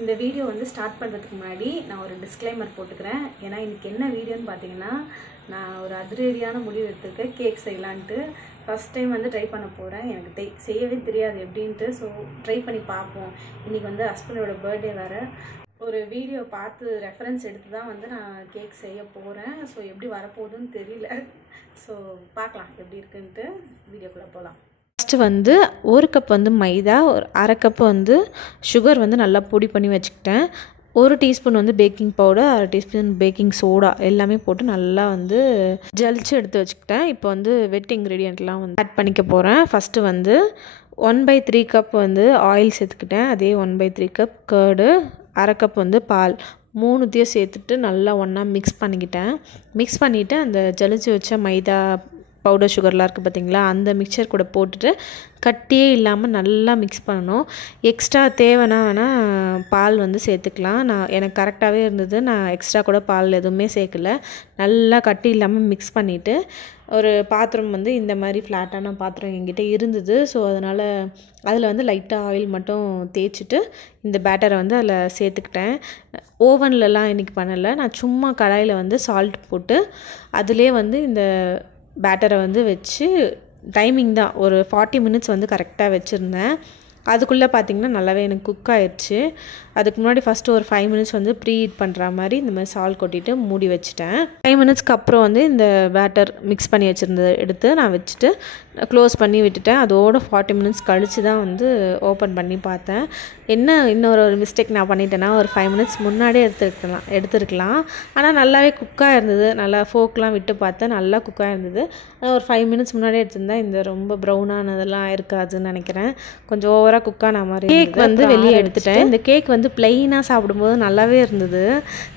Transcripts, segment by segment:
இந்த வீடியோ வந்து ஸ்டார்ட் பண்ணுறதுக்கு முன்னாடி நான் ஒரு டிஸ்க்ளைமர் போட்டுக்கிறேன். ஏன்னா இன்றைக்கி என்ன வீடியோன்னு பார்த்தீங்கன்னா, நான் ஒரு அதிரடியான முடிவு எடுத்துருக்கேன். கேக் செய்யலான்ட்டு ஃபஸ்ட் டைம் வந்து ட்ரை பண்ண போகிறேன். எனக்கு செய்யவே தெரியாது எப்படின்ட்டு. ஸோ ட்ரை பண்ணி பார்ப்போம். இன்றைக்கி வந்து ஹஸ்பண்டோட பர்த்டே வேறு. ஒரு வீடியோ பார்த்து ரெஃபரன்ஸ் எடுத்து தான் வந்து நான் கேக் செய்ய போகிறேன். ஸோ எப்படி வரப்போகுதுன்னு தெரியல. ஸோ பார்க்கலாம் எப்படி இருக்குன்ட்டு. வீடியோக்குள்ளே போகலாம். ஃபஸ்ட்டு வந்து 1 கப் வந்து மைதா, ஒரு 1/2 கப் வந்து சுகர் வந்து நல்லா பொடி பண்ணி வச்சுக்கிட்டேன். 1 டீஸ்பூன் வந்து baking powder, 1/2 teaspoon baking soda எல்லாமே போட்டு நல்லா வந்து ஜலிச்சு எடுத்து வச்சுக்கிட்டேன். இப்போ வந்து வெட் இன்க்ரீடியண்ட்லாம் வந்து ஆட் பண்ணிக்க போகிறேன். ஃபஸ்ட்டு வந்து 1/3 கப் வந்து ஆயில் சேர்த்துக்கிட்டேன். அதே 1/3 கப் கர்டு, 1/2 கப் வந்து பால், 3த்தையும் சேர்த்துட்டு நல்லா ஒன்றா மிக்ஸ் பண்ணிக்கிட்டேன். மிக்ஸ் பண்ணிவிட்டு அந்த ஜலிச்சு வச்ச மைதா பவுடர் சுகர்லாம் இருக்குது பார்த்திங்களா, அந்த மிக்சர் கூட போட்டுட்டு கட்டியே இல்லாமல் நல்லா மிக்ஸ் பண்ணணும். எக்ஸ்ட்ரா தேவைன்னா வேணால் பால் வந்து சேர்த்துக்கலாம். எனக்கு கரெக்டாகவே இருந்தது. நான் எக்ஸ்ட்ரா கூட பால் எதுவுமே சேர்க்கல. நல்லா கட்டி இல்லாமல் மிக்ஸ் பண்ணிவிட்டு ஒரு பாத்திரம் வந்து இந்த மாதிரி ஃப்ளாட்டான பாத்திரம் என்கிட்ட இருந்தது. ஸோ அதனால் அதில் வந்து லைட்டாக ஆயில் மட்டும் தேய்ச்சிட்டு இந்த பேட்டரை வந்து அதில் சேர்த்துக்கிட்டேன். ஓவன்லலாம் இன்றைக்கி பண்ணலை. நான் சும்மா கடாயில் வந்து சால்ட் போட்டு அதிலே வந்து இந்த பேட்டரை வந்து வச்சு டைமிங் தான் ஒரு 40 மினிட்ஸ் வந்து கரெக்டாக வச்சுருந்தேன். அதுக்குள்ளே பார்த்திங்கன்னா நல்லாவே எனக்கு குக் ஆயிடுச்சு. அதுக்கு முன்னாடி ஃபஸ்ட்டு ஒரு 5 மினிட்ஸ் வந்து ப்ரீ ஹீட் பண்ணுற மாதிரி இந்த மாதிரி சால்ட் கொட்டிட்டு மூடி வச்சுட்டேன். 5 மினிட்ஸ்க்கு அப்புறம் வந்து இந்த பேட்டர் மிக்ஸ் பண்ணி வச்சுருந்ததை எடுத்து நான் வச்சுட்டு க்ளோஸ் பண்ணி விட்டுட்டேன். அதோட 40 மினிட்ஸ் கழித்து தான் வந்து ஓப்பன் பண்ணி பார்த்தேன். இன்னொரு மிஸ்டேக் நான் பண்ணிட்டேன்னா, ஒரு 5 மினிட்ஸ் முன்னாடியே எடுத்துருக்கலாம். ஆனால் நல்லாவே குக்காக இருந்தது. நல்லா ஃபோக்கெலாம் விட்டு பார்த்தேன், நல்லா குக்காக இருந்தது. ஆனால் ஒரு 5 மினிட்ஸ் முன்னாடியே எடுத்திருந்தேன் இந்த ரொம்ப ப்ரௌனானதெல்லாம் இருக்காதுன்னு நினைக்கிறேன். கொஞ்சம் ஓவராக குக்கான மாதிரி. கேக் வந்து வெளியே எடுத்துட்டேன். இந்த கேக் வந்து ப்ளைனாக சாப்பிடும்போது நல்லாவே இருந்தது.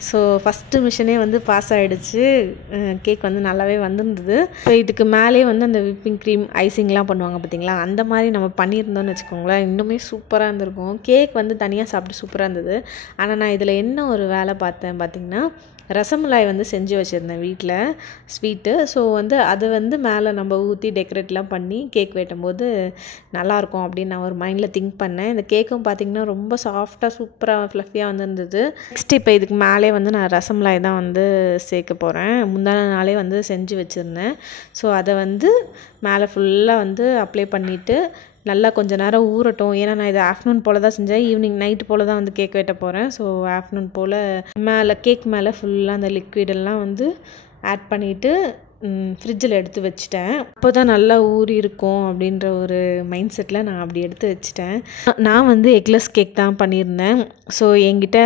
ஸோ ஃபஸ்ட்டு மிஷனே வந்து பாஸ் ஆகிடுச்சு. கேக் வந்து நல்லாவே வந்திருந்தது. இப்போ இதுக்கு மேலே வந்து அந்த விப்பிங் க்ரீம் ஐசிங்லாம் பண்ணுவாங்க பார்த்திங்களா, அந்த மாதிரி நம்ம பண்ணியிருந்தோம்னு வச்சுக்கோங்களேன், இன்னுமே சூப்பராக இருந்திருக்கும். கேக் வந்து தனியாக சாப்பிட்டு சூப்பராக இருந்தது. ஆனால் நான் இதில் என்ன ஒரு வேலை பார்த்தேன் பார்த்திங்கன்னா, ரசமலாய் வந்து செஞ்சு வச்சுருந்தேன் வீட்டில் ஸ்வீட்டு. ஸோ வந்து அது வந்து மேலே நம்ம ஊற்றி டெக்கரேட்லாம் பண்ணி கேக் வெட்டும்போது நல்லாயிருக்கும் அப்படின்னு நான் ஒரு மைண்டில் திங்க் பண்ணேன். இந்த கேக்கும் பார்த்திங்கன்னா ரொம்ப சாஃப்டாக சூப்பராக ஃப்ளஃபியாக வந்துருந்தது. நெக்ஸ்ட் இப்போ இதுக்கு மேலே வந்து நான் ரசமலாய் தான் வந்து சேர்க்க போகிறேன். முந்தான நாளே வந்து செஞ்சு வச்சுருந்தேன். ஸோ அதை வந்து மேலே ஃபுல்லாக வந்து அப்ளை பண்ணிவிட்டு நல்லா கொஞ்சம் நேரம் ஊறட்டும். ஏன்னா நான் இதை ஆஃப்டர்நூன் போல் தான் செஞ்சேன். ஈவினிங் நைட்டு போல் தான் வந்து கேக் வெட்ட போகிறேன். ஸோ ஆஃப்டர்நூன் போல் கேக் மேலே ஃபுல்லாக அந்த லிக்விடெல்லாம் வந்து ஆட் பண்ணிவிட்டு ஃப்ரிட்ஜில் எடுத்து வச்சுட்டேன். அப்போ தான் நல்லா ஊறி இருக்கும் அப்படின்ற ஒரு மைண்ட் செட்டில் நான் அப்படி எடுத்து வச்சுட்டேன். நான் வந்து எக்லெஸ் கேக் தான் பண்ணியிருந்தேன். ஸோ என்கிட்ட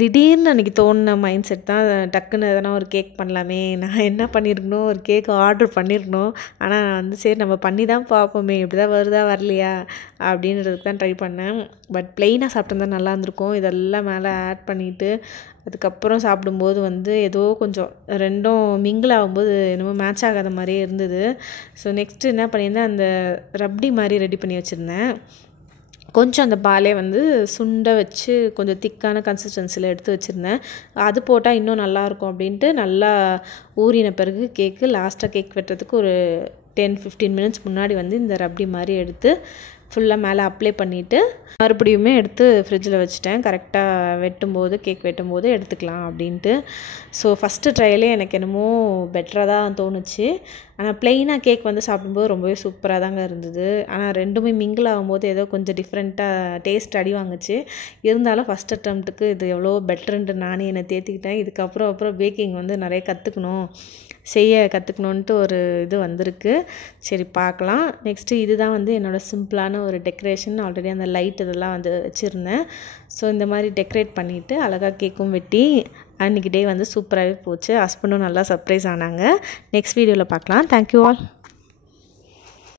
திடீர்னு அன்றைக்கி தோணுன மைண்ட் செட் தான், டக்குன்னு எதனா ஒரு கேக் பண்ணலாமே, நான் என்ன பண்ணியிருக்கணும், ஒரு கேக் ஆர்டர் பண்ணியிருக்கணும். ஆனால் நான் வந்து சரி நம்ம பண்ணி தான் பார்ப்போமே, இப்படி தான் வருதா வரலையா அப்படின்றதுக்கு தான் ட்ரை பண்ணேன். பட் ப்ளெயினாக சாப்பிட்டு நல்லா இருந்திருக்கும். இதெல்லாம் மேலே ஆட் பண்ணிவிட்டு அதுக்கப்புறம் சாப்பிடும்போது வந்து ஏதோ கொஞ்சம் ரெண்டும் மிங்கிள் ஆகும்போது என்னமோ மேட்ச் ஆகாத மாதிரியே இருந்தது. ஸோ நெக்ஸ்ட்டு என்ன பண்ணியிருந்தேன், அந்த ரப்டி மாதிரி ரெடி பண்ணி வச்சுருந்தேன். கொஞ்சம் அந்த பாலே வந்து சுண்டை வச்சு கொஞ்சம் திக்கான கன்சிஸ்டன்சியில் எடுத்து வச்சுருந்தேன். அது போட்டால் இன்னும் நல்லாயிருக்கும் அப்படின்ட்டு நல்லா ஊறின பிறகு கேக்கு லாஸ்ட்டாக கேக் வெட்டுறதுக்கு ஒரு 10-15 மினிட்ஸ் முன்னாடி வந்து இந்த ரப்டி மாதிரி எடுத்து ஃபுல்லாக மேலே அப்ளை பண்ணிவிட்டு மறுபடியுமே எடுத்து ஃப்ரிட்ஜில் வச்சுட்டேன். கரெக்டாக கேக் வெட்டும்போது எடுத்துக்கலாம் அப்படின்ட்டு. ஸோ ஃபஸ்ட்டு ட்ரையலே எனக்கு என்னமோ பெட்டராக தான் தோணுச்சு. ஆனால் ப்ளெயினாக கேக் வந்து சாப்பிடும்போது ரொம்பவே சூப்பராக தாங்க இருந்தது. ஆனால் ரெண்டுமே மிங்கிள் ஆகும்போது ஏதோ கொஞ்சம் டிஃப்ரெண்ட்டாக டேஸ்ட் அடி வாங்குச்சு. இருந்தாலும் ஃபஸ்ட் அட்டம்ப்ட்டுக்கு இது எவ்வளோ பெட்டருன்ட்டு நானே என்னை தேற்றிக்கிட்டேன். இதுக்கப்புறம் பேக்கிங் வந்து நிறைய கற்றுக்கணுன்ட்டு ஒரு இது வந்திருக்கு. சரி பார்க்கலாம். நெக்ஸ்ட்டு இதுதான் வந்து என்னோடய சிம்பிளான ஒரு டெக்கரேஷன். ஆல்ரெடி அந்த லைட் இதெல்லாம் வந்து வச்சுருந்தேன். ஸோ இந்த மாதிரி டெக்கரேட் பண்ணிவிட்டு அழகாக கேக்கும் வெட்டி அன்றைக்கி டே வந்து சூப்பராகவே போச்சு. ஹஸ்பண்டும் நல்லா சர்ப்ரைஸ் ஆனாங்க. நெக்ஸ்ட் வீடியோவில் பார்க்கலாம். Thank you all.